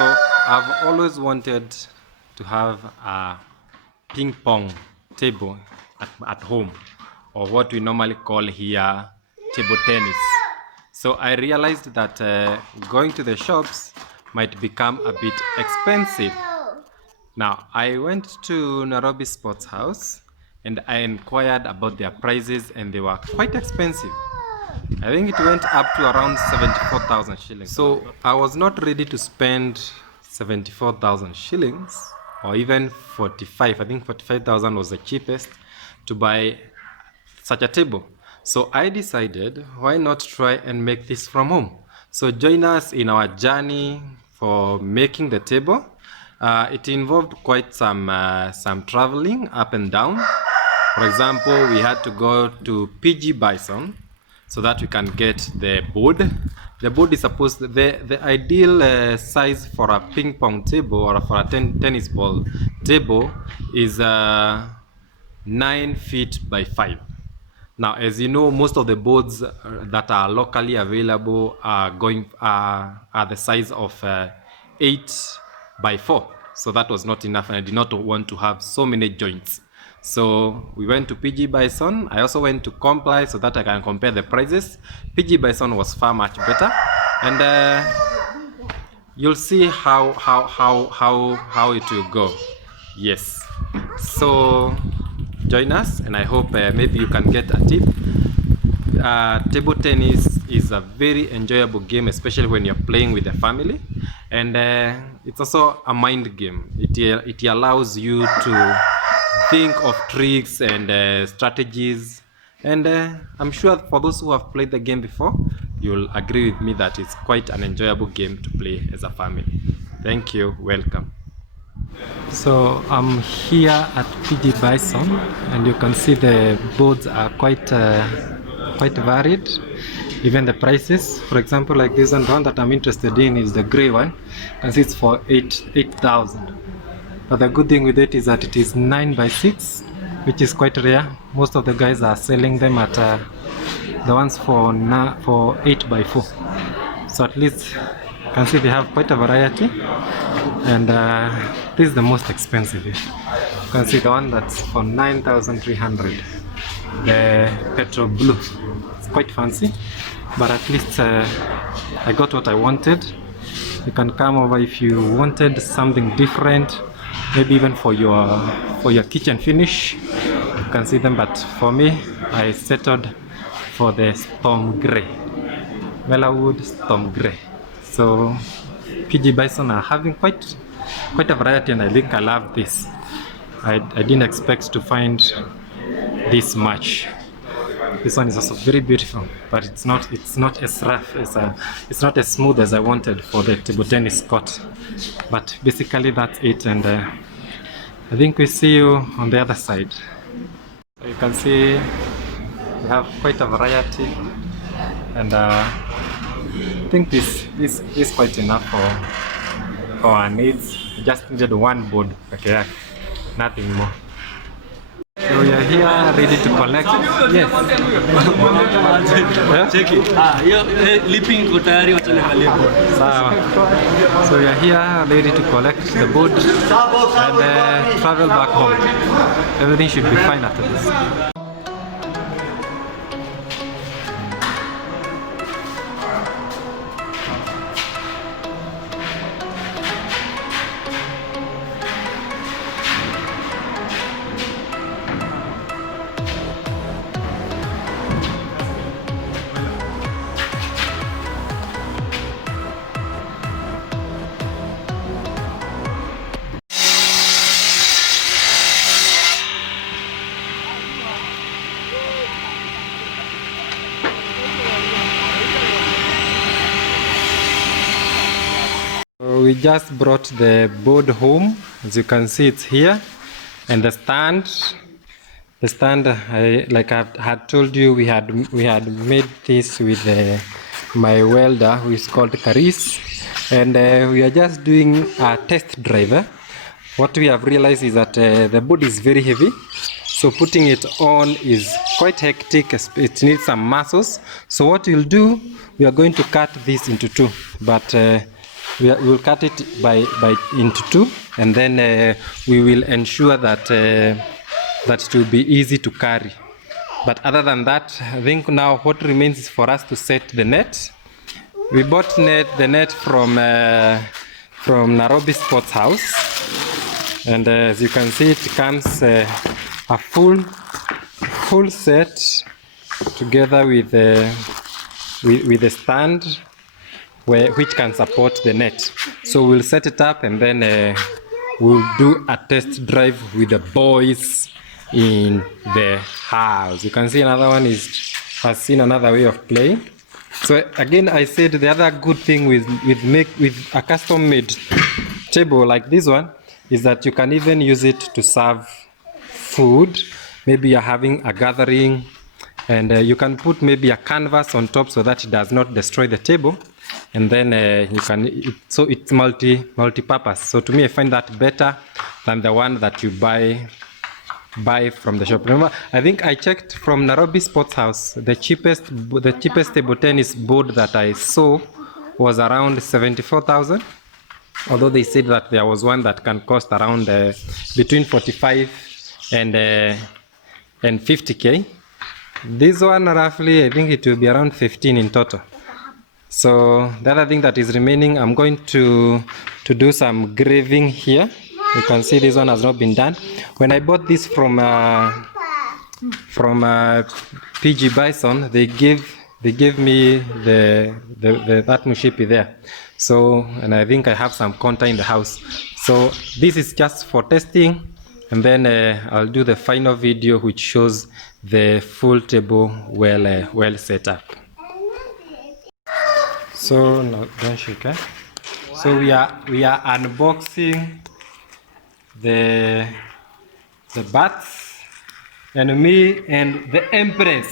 So I've always wanted to have a ping pong table at home, or what we normally call here table tennis. So I realized that going to the shops might become a bit expensive. Now I went to Nairobi Sports House and I inquired about their prices, and they were quite expensive. I think it went up to around 74,000 shillings. So I was not ready to spend 74,000 shillings, or even 45. I think 45,000 was the cheapest to buy such a table. So I decided, why not try and make this from home? So join us in our journey for making the table. It involved quite some traveling up and down. For example, we had to go to PG Bison so that we can get the board. The board is supposed the ideal size for a ping pong table or for a tennis ball table is 9 feet by 5. Now, as you know, most of the boards that are locally available are the size of 8 by 4. So that was not enough, and I did not want to have so many joints. So we went to PG Bison. I also went to Comply so that I can compare the prices. PG Bison was far much better, and you'll see how it will go. Yes. So join us, and I hope maybe you can get a tip. Table tennis is a very enjoyable game, especially when you're playing with the family, and it's also a mind game. It allows you to think of tricks and strategies, and I'm sure for those who have played the game before, you'll agree with me that it's quite an enjoyable game to play as a family. Thank you. Welcome. So I'm here at PG Bison, and you can see the boards are quite varied. Even the prices, for example, like this one that I'm interested in is the gray one. You can see it's for 8,000. But the good thing with it is that it is 9 by 6, which is quite rare. Most of the guys are selling them at the ones for 8 by 4. So at least you can see they have quite a variety, and this is the most expensive. You can see the one that's for 9,300, the petrol blue. It's quite fancy, but at least I got what I wanted. You can come over if you wanted something different, maybe even for your kitchen finish. You can see them, but for me, I settled for the storm gray, Mellowwood storm gray. So PG Bison are having quite a variety, and I think I love this. I didn't expect to find this much. This one is also very beautiful, but it's not as rough as it's not as smooth as I wanted for the table tennis court. But basically that's it, and I think we see you on the other side. So you can see we have quite a variety, and I think this is quite enough for our needs. We just needed one board, okay, nothing more. So we are here ready to collect. Yes. Check it. Lipping ko tayari wacha So we are here ready to collect the board and travel back home. Everything should be fine after this. We just brought the board home. As you can see, it's here, and the stand. Like I had told you, we had made this with my welder, who is called Caris, and we are just doing a test drive. What we have realized is that the board is very heavy, so putting it on is quite hectic. It needs some muscles. So what we'll do, we are going to cut this into two, but we'll cut it by into two, and then we will ensure that that it will be easy to carry. But other than that, I think now what remains is for us to set the net. We bought the net from Nairobi Sports House, and as you can see, it comes a full set together with a stand which can support the net. So we'll set it up, and then we'll do a test drive with the boys in the house. You can see another one has seen another way of playing. So again, I said the other good thing with a custom-made table like this one is that you can even use it to serve food. Maybe you're having a gathering, and you can put maybe a canvas on top so that it does not destroy the table, and then you can. So it's multi-purpose. So to me, I find that better than the one that you buy from the shop. Remember, I think I checked from Nairobi Sports House. The cheapest table tennis board that I saw was around 74,000. Although they said that there was one that can cost around between 45 and 50k. This one roughly, I think it will be around 15 in total. So the other thing that is remaining, I'm going to do some graving here. You can see this one has not been done. When I bought this from PG Bison, they gave me that mushipi there. So, and I think I have some conta in the house. So this is just for testing, and then I'll do the final video which shows the full table well set up. So no, don't shake, eh? So we are unboxing the bats, and me and the empress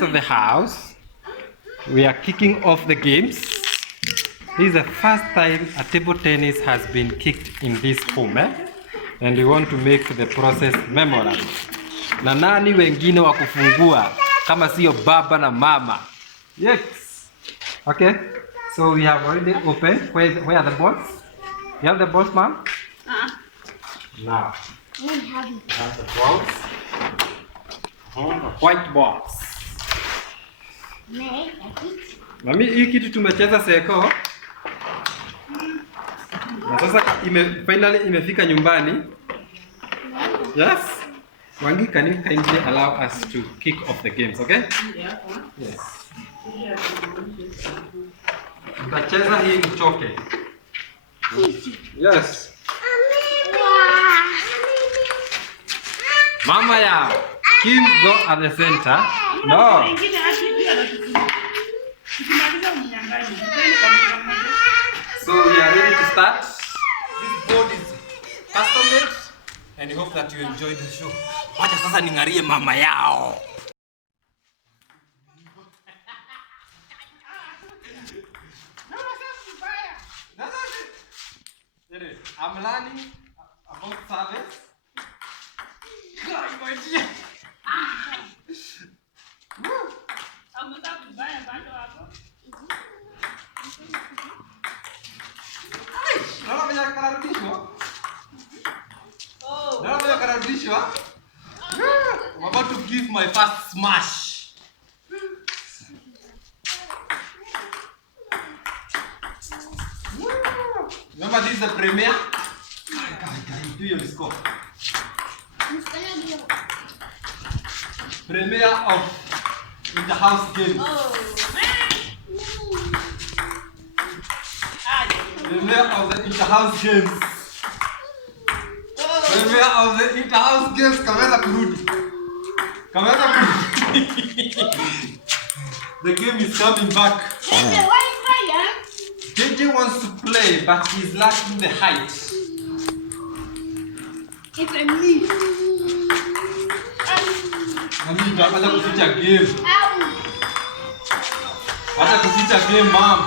of the house, we are kicking off the games. This is the first time a table tennis has been kicked in this home, and we want to make the process memorable. Na nani wengine wa kufungua kama sio baba na mama? Yes. Okay. So we have already opened. Where are the balls? You have the balls, mom? Now. We have the balls. The white balls. Mami, hii kitu tumecheza seko. Na sasa finally imefika nyumbani. Yes. Wangi, can you kindly allow us to kick off the games, okay? Yeah. Yes. Tutacheza hii uchoke. Yes. Mama ya Kim go at the center. No. So we are ready to start. This board is custom made, and I hope that you enjoy the show. Wacha sasa ningarie mama yao. I'm learning about service. I'm about to give my first smash. Remember, this is the premiere? Do your score. Premiere of Inter-House Games. Premiere of the Inter-House Games. Premiere of the Inter-House Games. Kamera kurudi. The game is coming back. JJ wants to play, but he's lacking the height. It's a me. Mami, wacha kuficha game. Wacha kuficha game, mom.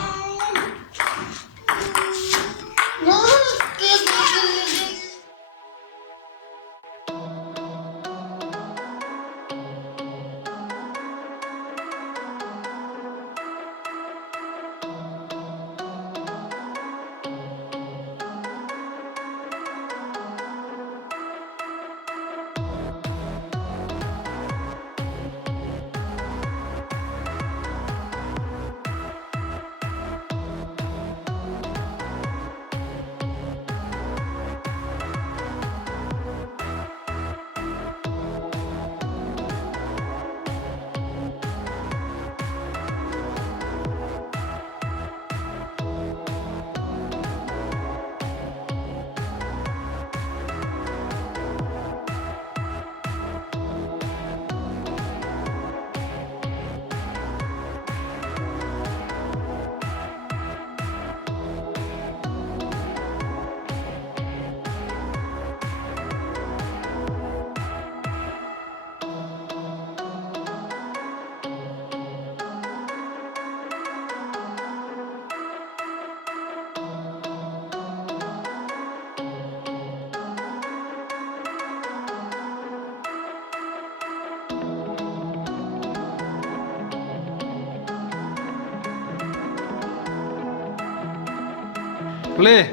Play.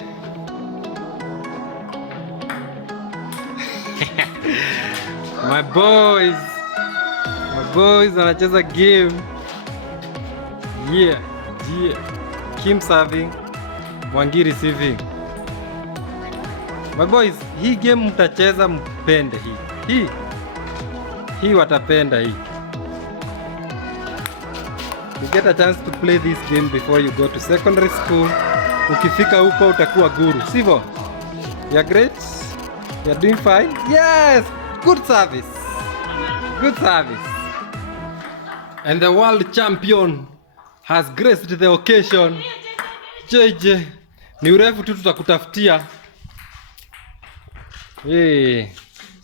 My boys wanacheza game. Yeah. Kim serving, Mwangi receiving. My boys, hii game mtacheza mpende hii watapenda hii. You get a chance to play this game before you go to secondary school. Ukifika huko utakuwa guru, sivyo? You're great. You're doing fine. Yes, good service. And the world champion has graced the occasion. JJ, ni urefu tu tutakutafutia. Yeah.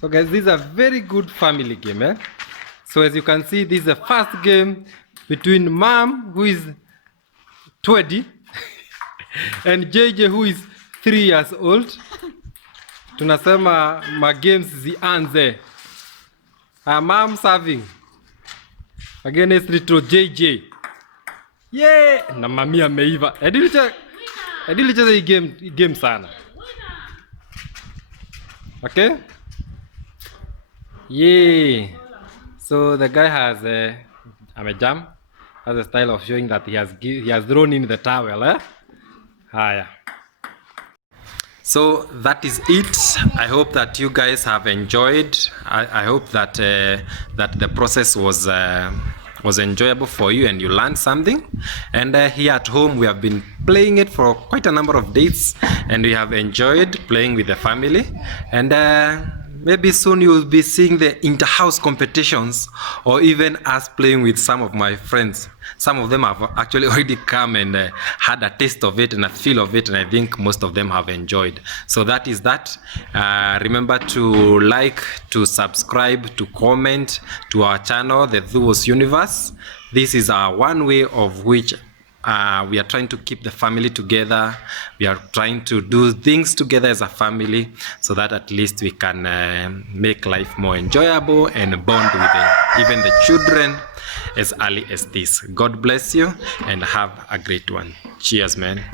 So guys, this is a very good family game, eh? So as you can see, this is the first game between mom, who is 20, and JJ, who is 3 years old. Tunasema ma games zianze. Mom serving against little JJ. Yeah, na mami ameiva. Edilicheza hii game sana. Okay? Yeah. So the guy has amejam, has a style of showing that he has thrown in the towel, eh? Haya. So that is it. I hope that you guys have enjoyed. I hope that that the process was enjoyable for you and you learned something. And here at home we have been playing it for quite a number of days, and we have enjoyed playing with the family. And maybe soon you will be seeing the inter-house competitions, or even us playing with some of my friends. Some of them have actually already come and had a taste of it and a feel of it, and I think most of them have enjoyed. So that is that. Remember to like, to subscribe, to comment to our channel, the Thuo's Universe. This is our one way of which we are trying to keep the family together. We are trying to do things together as a family, so that at least we can make life more enjoyable and bond with even the children as early as this. God bless you and have a great one. Cheers, man.